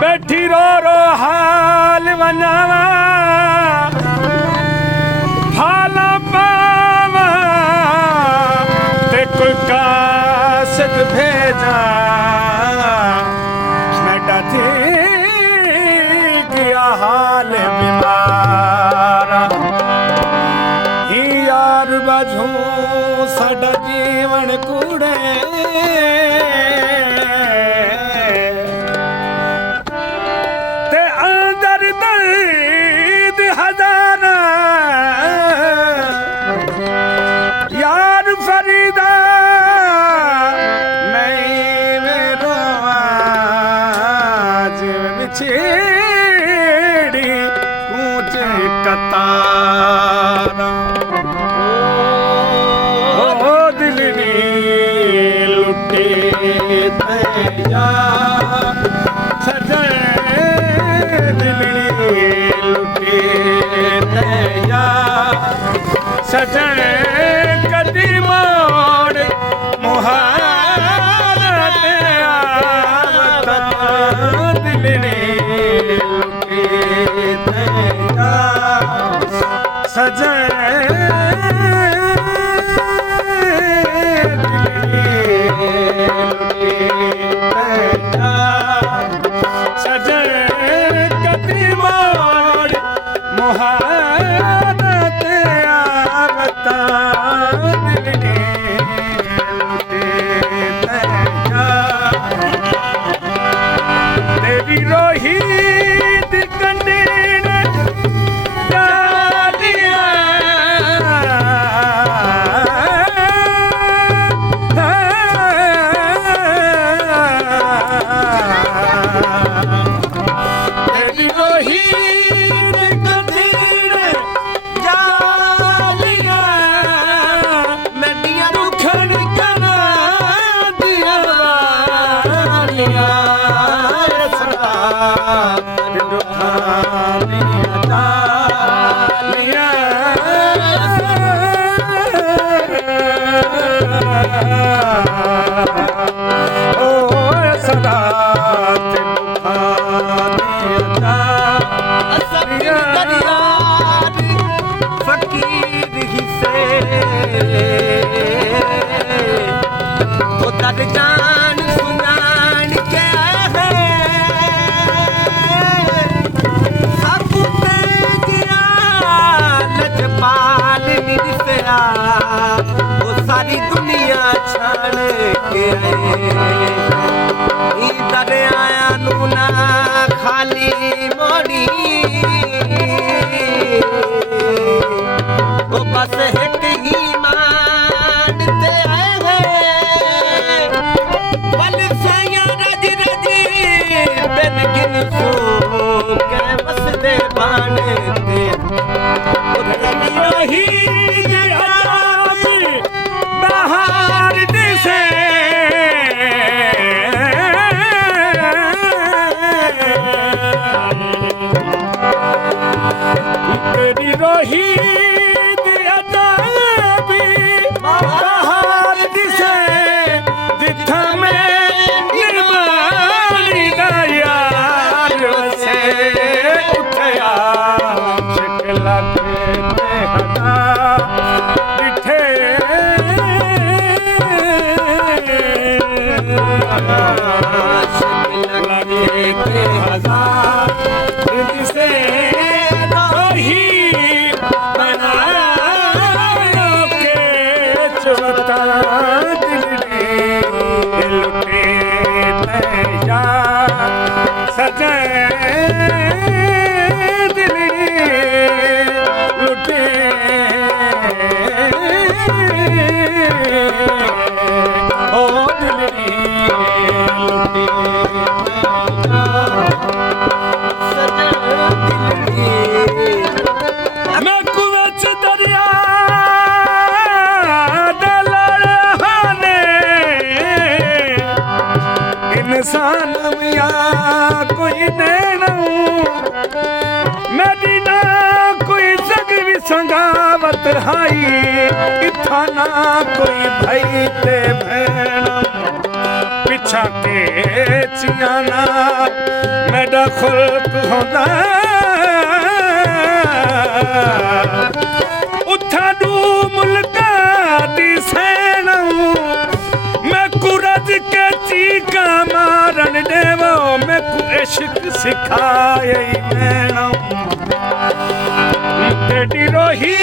बैठी रो रो हाल बनावा फाला पावा ते कोई कासक भेजा मेरा थी गया हाल बीमारा ही यार बाजू साडा जीवन कूड़े यार फरीदा मैं जीव बिछेड़ी कूच कतारा ओ दिलनी लुटे तैया सजे दिलनी लुटे तैया सजन कदी मोड़ मुहारत आवत दिलने लुटे तैया सजन दिलने लुटे तैया सजन कदी मोड़ मुहारत तेरी रोहीत कंडे डालिया तेरी रोहीत फकीर ही से तो दर जान सुनान के सब गया लजपाल निरसया वो सारी दुनिया छान के इधर आया नूना खाली मोड़ी वो बस एक ही मानते आए पल साया रज रजी बिन गिन सो के बस दे बानते रही बाहर दिसे तेरी रोही सजे दिल संगावत हाई इथा ना कोई भाई ते भेण पिछा के चियाना मेरा खुल्क होंदा उथा दू मुल्का दी सैन मैं कुरज के चीका मारन देवो मैं कु इश्क सिखाए नैन तेरी रोही